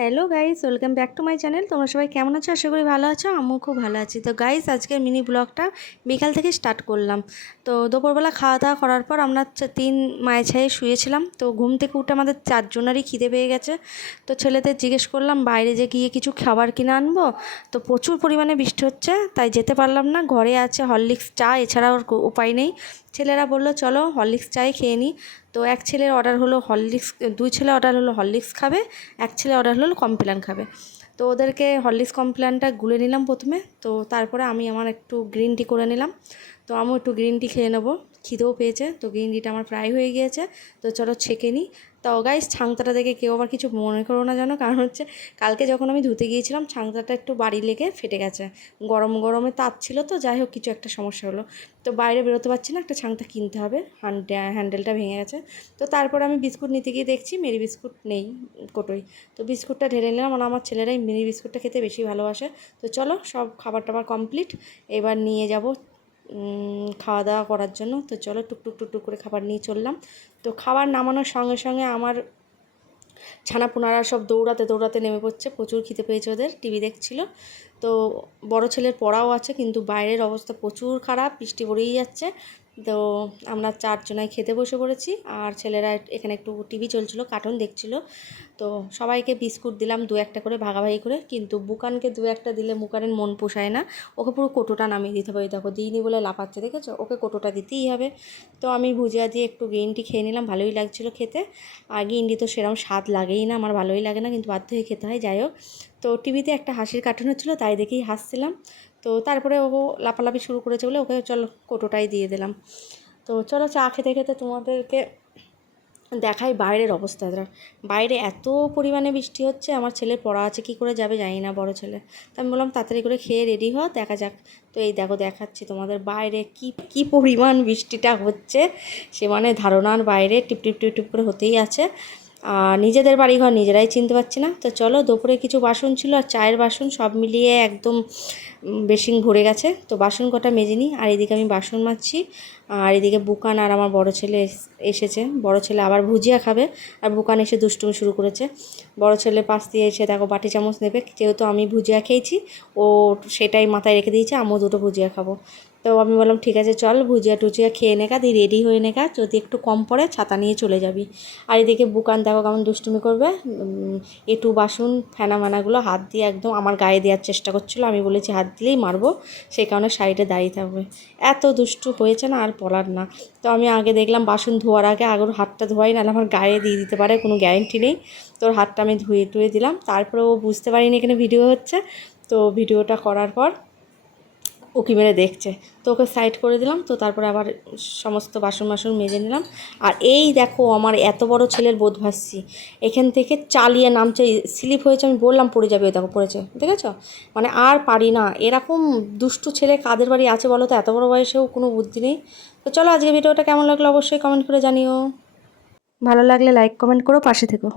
Hello guys, welcome back to my channel. তোমরা সবাই কেমন আছো? আশা করি ভালো আছো। আমিও খুব ভালো আছি। তো গাইস, আজকের মিনি ব্লগটা বিকাল থেকে স্টার্ট করলাম। তো দুপুরবেলা খাওয়া দাওয়া করার পর আমরা তিন মায়ে ছায়ে শুয়েছিলাম। তো ঘুম থেকে উঠে আমাদের চারজনেরই খিদে পেয়ে গেছে। তো ছেলেদের জিজ্ঞেস করলাম বাইরে যে গিয়ে কিছু খাবার কিনে আনবো। তো প্রচুর পরিমাণে বৃষ্টি হচ্ছে, তাই যেতে পারলাম না। ঘরে আছে হরলিক্স চা, এছাড়া ওর উপায় নেই। ছেলেরা বললো চলো হরলিক্স চাই খেয়ে নিই। তো এক ছেলের অর্ডার হলো হরলিক্স, দুই ছেলে অর্ডার হলো হরলিক্স খাবে, এক ছেলে অর্ডার হলো কমপ্ল্যান খাবে। তো ওদেরকে হরলিক্স কমপ্ল্যানটা গুলে নিলাম প্রথমে। তো তারপরে আমি আমার একটু গ্রিন টি করে নিলাম। তো আমিও একটু গ্রিন টি খেয়ে নেবো, খিদেও পেয়েছে। তো গ্রিন টিটা আমার প্রায় হয়ে গিয়েছে। তো চলো ছেঁকে নিই। তো গাইস, ছাংটাটা দেখে কেউ আবার কিছু মনে করো না জানো, কারণ হচ্ছে কালকে যখন আমি ধুতে গিয়েছিলাম ছাংটাটা একটু বাড়ি লেগে ফেটে গেছে। গরম গরমে তাপ ছিল, তো যাই হোক কিছু একটা সমস্যা হলো। তো বাইরে বেরোতে পারছি না, একটা ছাংটা কিনতে হবে, হ্যান্ডেলটা ভেঙে গেছে। তো তারপর আমি বিস্কুট নিতে গিয়ে দেখছি মেরি বিস্কুট নেই কোটোয়। তো বিস্কুটটা ঢেলে নিলাম, আর আমার ছেলেরাই মিনি বিস্কুটটা খেতে বেশি ভালোবাসে। তো চলো সব খাবার টাবার কমপ্লিট, এবার নিয়ে যাব খাওয়া দাওয়া করার জন্য। তো চলো টুকটুক টুকটুক করে খাবার নিয়ে চললাম। তো খাবার নামানোর সঙ্গে সঙ্গে আমার ছানাপোনারা সব দৌড়াতে দৌড়াতে নেমে পড়ছে, প্রচুর খিদে পেয়েছে ওদের, টিভি দেখছিল। তো বড় ছেলের পড়াও আছে, কিন্তু বাইরের অবস্থা প্রচুর খারাপ, বৃষ্টি পড়েই যাচ্ছে। তো আমরা চারজনায় খেতে বসে পড়েছি, আর ছেলেরা এখানে একটু টিভি চলছিল, কার্টুন দেখছিল। তো সবাইকে বিস্কুট দিলাম দু একটা করে ভাগাভাগি করে, কিন্তু বুকানকে দু একটা দিলে মুকানের মন পোষায় না, ওকে পুরো কোটোটা নামিয়ে দিতে হবে। দেখো দিইনি বলে লাফাচ্ছে, দেখেছো? ওকে কোটোটা দিতেই হবে। তো আমি ভুজিয়া দিয়ে একটু গ্রিন টি খেয়ে নিলাম, ভালোই লাগছিলো খেতে। আর গ্রিন টি তো সেরকম স্বাদ লাগেই না, আমার ভালোই লাগে না, কিন্তু বাধ্য হয়ে খেতে হয়। যাই হোক, তো টিভিতে একটা হাসির কার্টুন হচ্ছিলো, তাই দেখেই হাসছিলাম। তো তারপরে ও লাফালাফি শুরু করেছে বলে ওকে চলো কোটোটাই দিয়ে দিলাম। তো চলো চা খেতে খেতে তোমাদেরকে দেখাই বাইরের অবস্থাটা। বাইরে এত পরিমাণে বৃষ্টি হচ্ছে, আমার ছেলের পড়া আছে, কী করে যাবে জানি না, বড় ছেলে। তো আমি বললাম তাড়াতাড়ি করে খেয়ে রেডি হ, দেখা যাক। তো এই দেখো দেখাচ্ছি তোমাদের বাইরে কি পরিমাণ বৃষ্টিটা হচ্ছে, সে মানে ধারণার বাইরে টিপ টিপ টিপ টিপ করে হতেই আছে। আর নিজেদের বাড়িঘর নিজেরাই চিনতে পারছি না। তো চলো, দুপুরে কিছু বাসন ছিল আর চায়ের বাসন সব মিলিয়ে একদম বেসিন ভরে গেছে। তো বাসন কটা মেজে নিই, আর এদিকে আমি বাসন মাজছি। আর এদিকে বুকান আর আমার বড় ছেলে এসেছে। বড় ছেলে আবার ভুজিয়া খাবে, আর বুকান এসে দুষ্টুমি শুরু করেছে। বড় ছেলে পাশ দিয়ে এসে দেখো বাটি চামচ নেবে, যেহেতু আমি ভুজিয়া খেয়েছি ও সেটাই মাথায় রেখে দিয়েছে, আমিও দুটো ভুজিয়া খাবো। তো আমি বললাম ঠিক আছে চল ভুজিয়া টুজিয়া খেয়ে নেগা, দিয়ে রেডি হয়ে নেগা, যদি একটু কম পড়ে ছাতা নিয়ে চলে যাবি। আর এদিকে বুকান দেখো কেমন দুষ্টুমি করবে, একটু বাসন ফেনা মানাগুলো হাত দিয়ে একদম আমার গায়ে দেওয়ার চেষ্টা করছিলো। আমি বলেছি হাত দিলেই মারবো, সেই কারণে সাইডে দাঁড়িয়ে থাকবে। এত দুষ্টু হয়েছে না, আর বলার না। তো আমি আগে দেখলাম বাসন ধোয়ার আগে আগের হাতটা ধোয়াই, নাহলে আমার গায়ে দিয়ে দিতে পারে, কোনো গ্যারেন্টি নেই। তোর হাতটা আমি ধুয়ে টুয়ে দিলাম, তারপরে ও বুঝতে পারিনি এখানে ভিডিও হচ্ছে। তো ভিডিওটা করার পর উকি মেরে দেখছে, তো ওকে সাইড করে দিলাম। তো তারপরে আবার সমস্ত বাসন মেজে নিলাম। আর এই দেখো আমার এত বড় ছেলের বোধ ভাসছি, এখান থেকে চালিয়ে নামছে, স্লিপ হয়েছে, আমি বললাম পড়ে যাবে, দেখো পড়েছে, দেখেছো? মানে আর পারি না, এরকম দুষ্টু ছেলে কাদের বাড়ি আছে বলো তো, এত বড় বয়সেও কোনো বুদ্ধি নেই। তো চলো আজকে ভিডিওটা কেমন লাগলো অবশ্যই কমেন্ট করে জানিও, ভালো লাগলে লাইক কমেন্ট করো, পাশে থেকো।